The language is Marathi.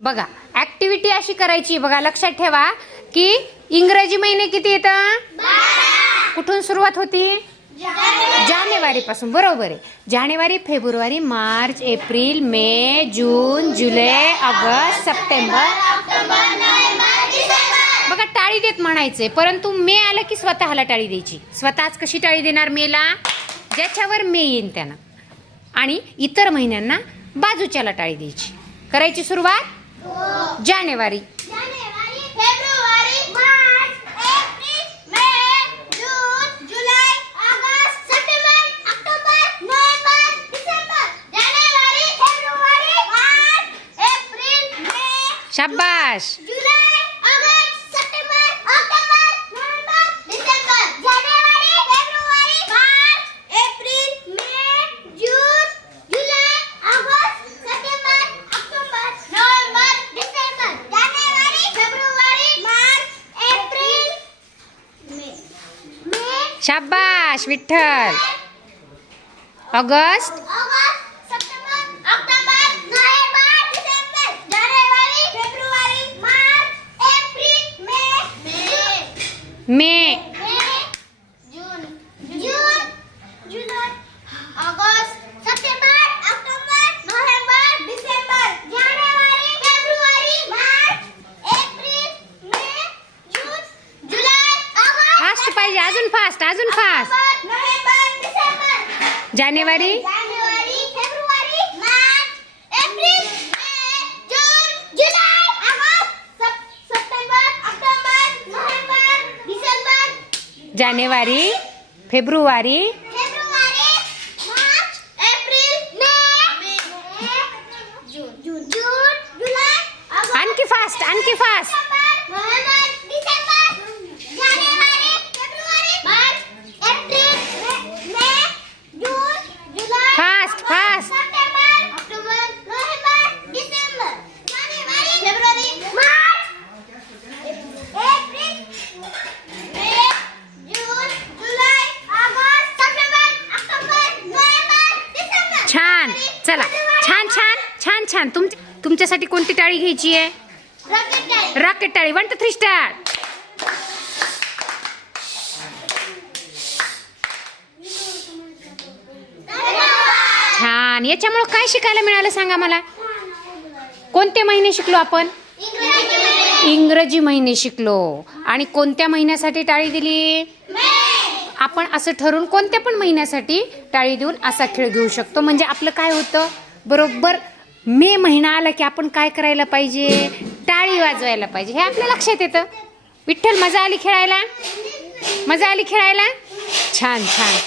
बघा ऍक्टिव्हिटी अशी करायची बघा, लक्षात ठेवा की इंग्रजी महिने किती येतात? कुठून सुरुवात होती? जानेवारी पासून. बरोबर आहे. जानेवारी, फेब्रुवारी, मार्च, एप्रिल, मे, जून, जुलै, ऑगस्ट, सप्टेंबर. बघा टाळी देत म्हणायचे, परंतु मे आलं की स्वतःला टाळी द्यायची. स्वतःच कशी टाळी देणार मेला? ज्याच्यावर मे येईन त्यानं. आणि इतर महिन्यांना बाजूच्याला टाळी द्यायची. करायची सुरुवात जानेवारी, फेब्रुवारी, मार्च, एप्रिल, मे, जून, जुलै, ऑगस्ट, सप्टेंबर, ऑक्टोबर, नोव्हेंबर, डिसेंबर. जानेवारी, फेब्रुवारी, मार्च, एप्रिल, मे, शाबाश. जुलै, ऑगस्ट, सप्टेंबर, ऑक्टोबर, नोव्हेंबर, डिसेंबर. जानेवारी, फेब्रुवारी, मार्च, एप्रिल, मे, जून, जुलै, ऑगस्ट, सप्टेंबर, ऑक्टोबर, नोव्हेंबर, डिसेंबर. जानेवारी, फेब्रुवारी, मार्च, एप्रिल, मे, शाबाश विठ्ठल. ऑगस्ट, ऑगस्ट, सप्टेंबर, ऑक्टोबर, नोव्हेंबर, डिसेंबर. जानेवारी, फेब्रुवारी, मार्च, एप्रिल, मे, जून, जुलै, ऑगस्ट, सप्टेंबर, ऑक्टोबर, नोव्हेंबर, डिसेंबर. जानेवारी, फेब्रुवारी, मार्च, एप्रिल, मे, जून, जुलै, ऑगस्ट, फास्ट पाहिजे, अजून फास्ट, अजून फास्ट. नोव्हेंबर, डिसेंबर. जानेवारी, जानेवारी, फेब्रुवारी, मार्च, एप्रिल, मे, जून, जुलै, ऑगस्ट, सप्टेंबर, ऑक्टोबर, नोव्हेंबर, डिसेंबर. जानेवारी, फेब्रुवारी, फेब्रुवारी, मार्च, एप्रिल, मे, जून, जुलै, ऑगस्ट. आणखी फास्ट, आणखी फास्ट. सप्टेंबर, नोव्हेंबर, डिसेंबर. जानेवारी, फेब्रुवारी, मार्च, एप्रिल, मे, जून, जुलै, फास्ट, फास्ट. सप्टेंबर, ऑक्टोबर, नोव्हेंबर, डिसेंबर. जानेवारी, फेब्रुवारी, मार्च, एप्रिल, मे, जून, जुलै, ऑगस्ट, सप्टेंबर, ऑक्टोबर, नोव्हेंबर, डिसेंबर. छान. चला छान छान छान छान. तुमच्यासाठी कोणती टाळी घ्यायची आहे? Rocket time. रॉकेट टाळी. 1 2 3 स्टार्ट. छान. याच्यामुळे काय शिकायला मिळालं सांगा मला? कोणते महिने शिकलो आपण? इंग्रजी महिने शिकलो. आणि कोणत्या महिन्यासाठी टाळी दिली? आपण असं ठरवून कोणत्या पण महिन्यासाठी टाळी देऊन असा खेळ घेऊ शकतो. म्हणजे आपलं काय होतं, बरोबर मे महिना आला की आपण काय करायला पाहिजे? टाळी वाजवायला पाहिजे. हे आपल्या लक्षात येतं. विठ्ठल, मजा आली खेळायला? मजा आली खेळायला? छान छान.